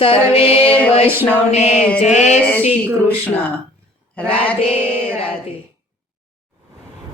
સર્વે વૈષ્ણવને જય શ્રી કૃષ્ણ. રાધે રાધે.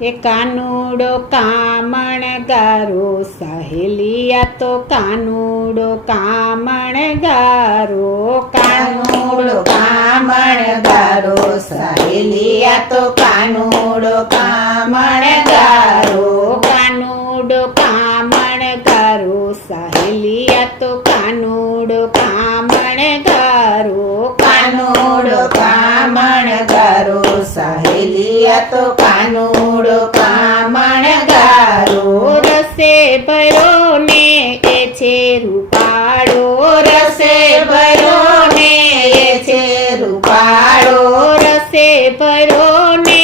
એ કાનુડો કામણ ગારો સહેલિયા તો કાનુડો કામણ ગારો. કાનુડો કામણ ગારો સહેલિયા તો કાનુડો કામણ ગારો. કાનુડો કામણ ગારો સહેલિયા તો કાનુડો કામણ ગારો. કાનુડો કામણ ગારો સહેલિયા તો કાનુડો કામણ ગારો. રસે ભરો ને એ છે રૂપાળો. રસે ભરો ને એ છે રૂપાળો. રસે ભરો ને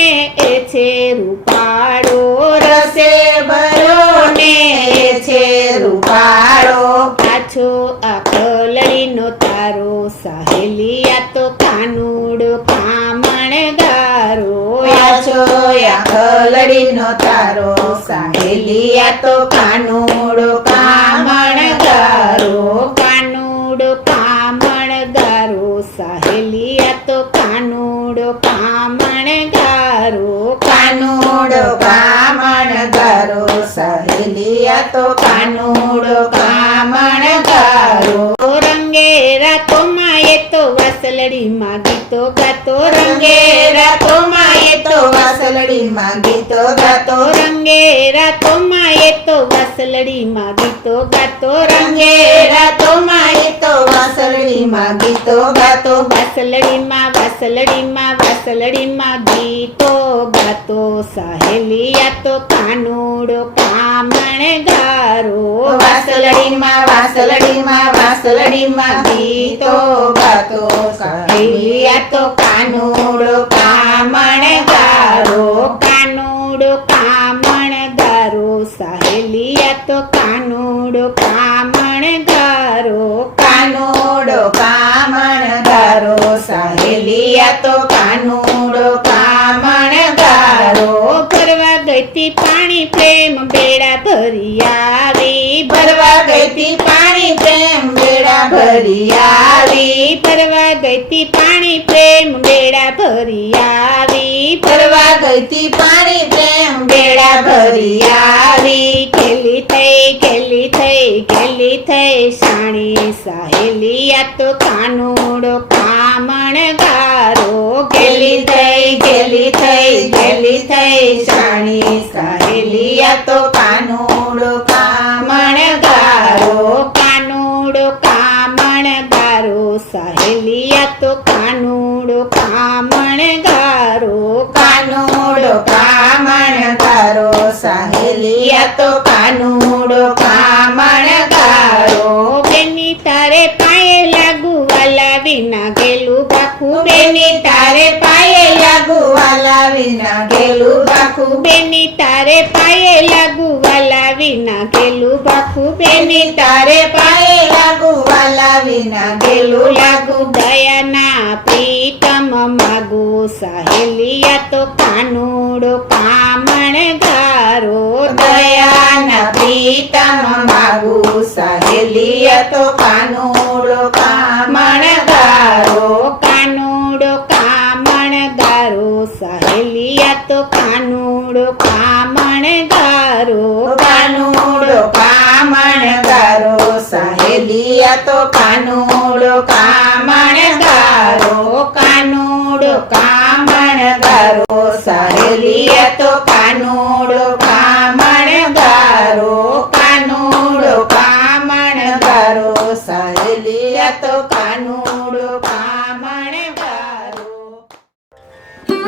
એ છે રૂપાળો. રસે ભરો ને એ છે રૂપાળો. પાછો આખલડીનો તારો સહેલિયા તો કાનુડો કામણ ગારો. પાછો આખલડીનો તારો સહેલિયા તો કાનુડો કામણ ગારો. કાનુડો કામણ ગારો સહેલિયા તો કાનુડો કામણ ગારો. કાનુડો કામણ ગારો સહેલિયા તો કાનુડો કામણ ગારો. રંગે રાતોમાં એ તો વાસલડીમાં ગીતો ગાતો. રંગે રાતોમાં એ તો વાસલડીમાં ગીતો ગાતો. રંગે રાતોમાં એ તો વાસલડીમાં ગીતો ગાતો. રંગે રાતોમાં એ તો વાસલડીમાં ગીતો ગાતો. વાસલડીમાં વાસલડીમાં વાસલડીમાં ગીતો ગાતો. સહેલિયા તો કાનુડો કામણ ગારો. વાસલડીમાં વાસલડીમાં વાસલડીમાં ગીતો ગાતો. સહેલિયા તો કાનુડો કામણ ગારો. કાનુડો કામણ ગારો સહેલિયા તો કાનુડો કામણ ગારો. કાનુડો કામણ ગારો સહેલિયા તો કાનુડો કામણ ગારો. ભરવા ગઈતી પાણી પ્રેમ બેડા ભરી આવી. ભરવા ગઈતી પાણી પ્રેમ બેડા ભરી આવી. ભરવા ગઈતી પાણી પ્રેમ બેડા ભરી આવી. ભરવા ગઈતી પાણી પ્રેમ બેડા ભરી આવી. ખેલી થઈ ખેલી થઈ ખેલી થઈ સાણી સહેલિયા તો કાનુડો કામણ ગારો. ગેલી થઈ ગેલી થઈ ગેલી થઈ શાણી સહેલિયા તો કાનુડો કામણ ગારો. કાનુડો કામણ ગારો સહેલિયા તો કાનુડો કામણ ગારો. કાનુડો કામણ ગારો સહેલિયા તો કાનુડો કામણ ગારો. બેની તારે પાયે લાગુ વાલા વિના ગેલું બાખું. બેની તારે પાયે લાગુ વાલા વિના ગેલું બાખું. બેની તારે પાયે લાગુ વાલા વિના ગેલું બાખું. બેની તારે પાયે લાગુ વાલા વિના ગેલું લાગુ. દયાના પ્રીતમ માગુ સહેલિયા તો કાનુડો કામણ ગારો. દયાના પ્રીતમ માગુ સહેલિયા તો કાનુડો કામણ ગારો. કાનુડો કામણ ગારો સહેલિયા તો કાનુડો કામણ ગારો. કાનુડો કામણ ગારો સહેલિયા તો કાનુડો કામણ ગારો. કાનુડો કામણ ગારો સહેલિયા તો કાનુડો કામણ ગારો. કાનુડો કામણ ગારો સહેલિયા તો કાનુડો કામણ ગારો.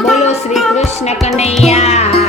બોલો શ્રી કૃષ્ણ કનૈયા